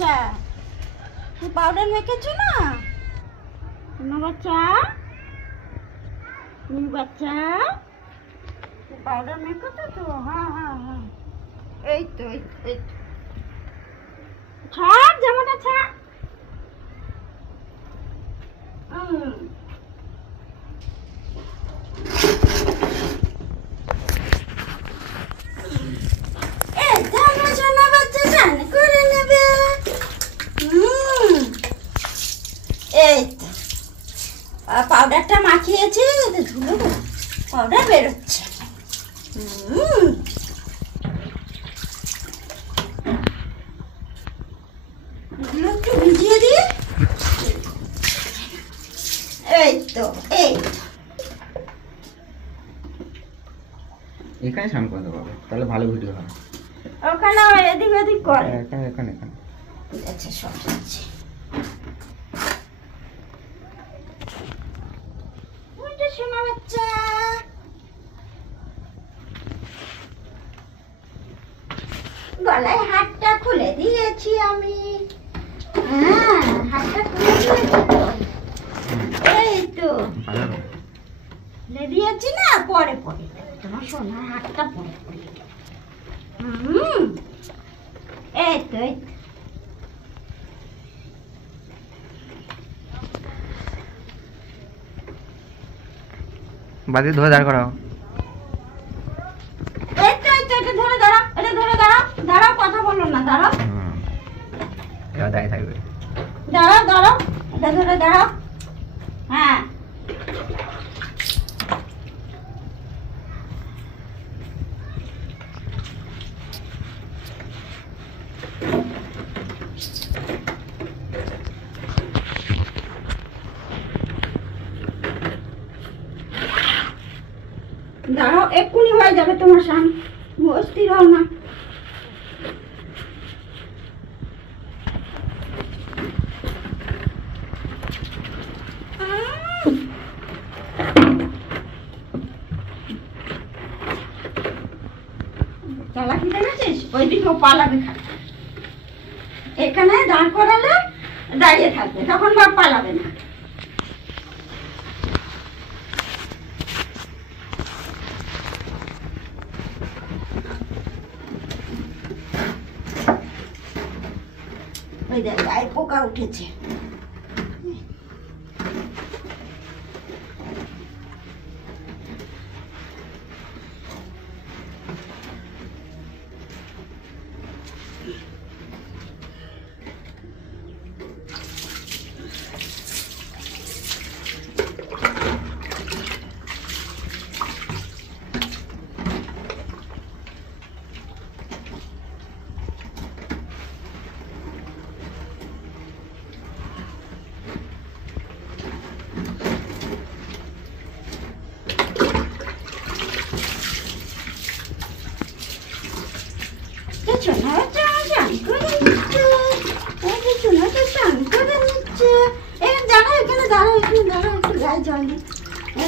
বাচ্চা, তুই পাউডার মেখেছো না? সোনা বাচ্চা, তুমি বাচ্চা, তুই পাউডার মেখেছো তো? হ্যাঁ হ্যাঁ হ্যাঁ, এই তো এই তো এই তো। ছাড় জামাটা, ছাড়। এই তো পাউডারটা মাখিয়েছি, ধুলো পাউডার বেরোচ্ছে। এগুলো একটু ভিজিয়ে দিই। এই তো এই তো, এখানে স্নান করে দেবো, তাহলে ভালো ভিডিও হবে। ওখানে এদিক ওদিক করে। এখানে এখানে এখানে ঠিক আছে, সব যাচ্ছে। শোনা বাচ্চা, গলায় হাতটা খুলে দিয়েছি আমি। হ্যাঁ, হাতটা খুলে দিয়েছি তো। এই তো খুলে দিয়েছি না, পরে পরে তোমার সোনার হাতটা পরে পরে। এই তো এই তো। বাদি ধরে দাঁড় করাও। এই তো এই তো, এটা ধরে দাঁড়াও, এটা ধরে দাঁড়াও, দাঁড়াও, কথা বলো না, দাঁড়াও। এবার দাঁড়িয়ে থাকবে। দাঁড়াও দাঁড়াও, এটা ধরে দাঁড়াও। হ্যাঁ, দাঁড়াও, এক্ষুনি হয়ে যাবে তোমার স্নান, অস্থির হও না। চালাকি দেখেছিস? ওইদিকেও পালাবে খালি। এখানে দাঁড় করালে দাঁড়িয়ে থাকবে, তখন বা পালাবে না। ওই দেখ, গায়ে পোকা উঠেছে।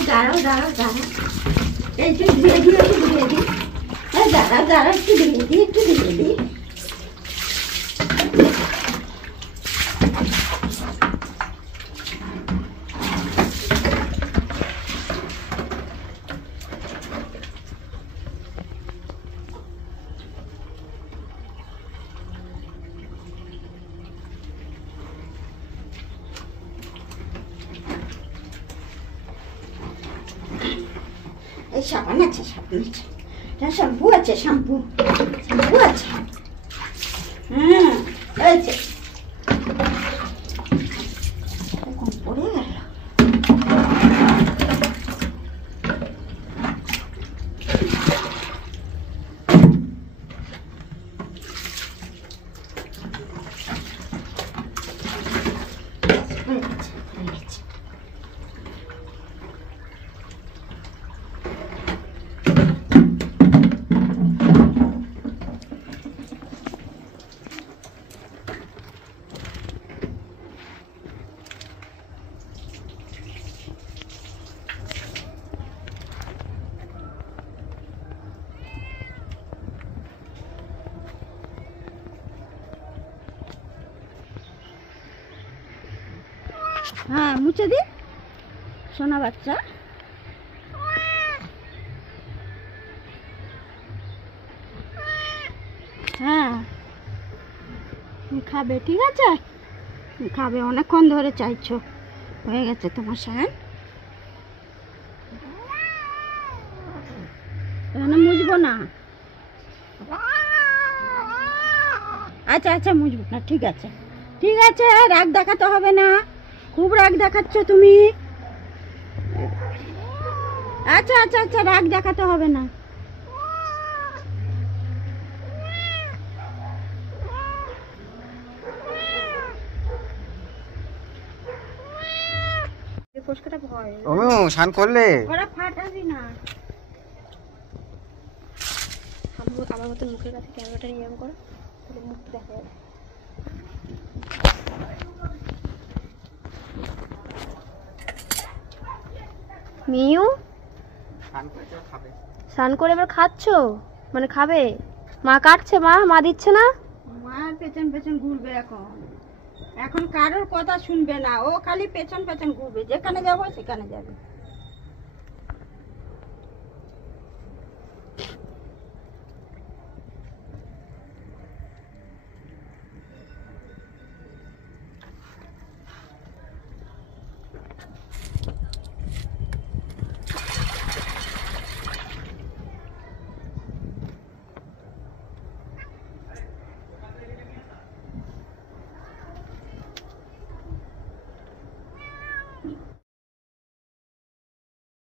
দাঁড়াও দাঁড়াও দাঁড়াও, একটু ধীরে ধীরে, একটু ধীরে দিই। দাঁড়াও দাঁড়াও, একটু ধীরে দিই, একটু ধীরে দিই। এই সাবান আছে, সাবান আছে, শ্যাম্পু আছে, শ্যাম্পু শ্যাম্পু আছে। এই যে কম পড়ে গেল। হ্যাঁ মুছে দি সোনা বাচ্চা। হ্যাঁ খাবে, ঠিক আছে খাবে, অনেকক্ষণ ধরে চাইছো, হয়ে গেছে তোমার সায়ন। এখানে মুছবো না, আচ্ছা আচ্ছা মুছবো না, ঠিক আছে ঠিক আছে, রাগ দেখাতে হবে না, খুব রাগ দেখাচ্ছ তুমি। আচ্ছা আচ্ছা আচ্ছা রাগ দেখাতে হবে না। ফসকাটা ভয়, স্নান করলে ওরা ফাটাবি না। আমার মতো মুখের কাছে ক্যামেরাটা নিয়ে করো, তাহলে মুখ দেখা যাবে। মিউ স্নান করে এবার খাচ্ছো, মানে খাবে? মা কাটছে, মা দিচ্ছে না, মায়ের পেছন পেছন ঘুরবে এখন, এখন কারোর কথা শুনবে না, ও খালি পেছন পেছন ঘুরবে, যেখানে যাবো সেখানে যাবে।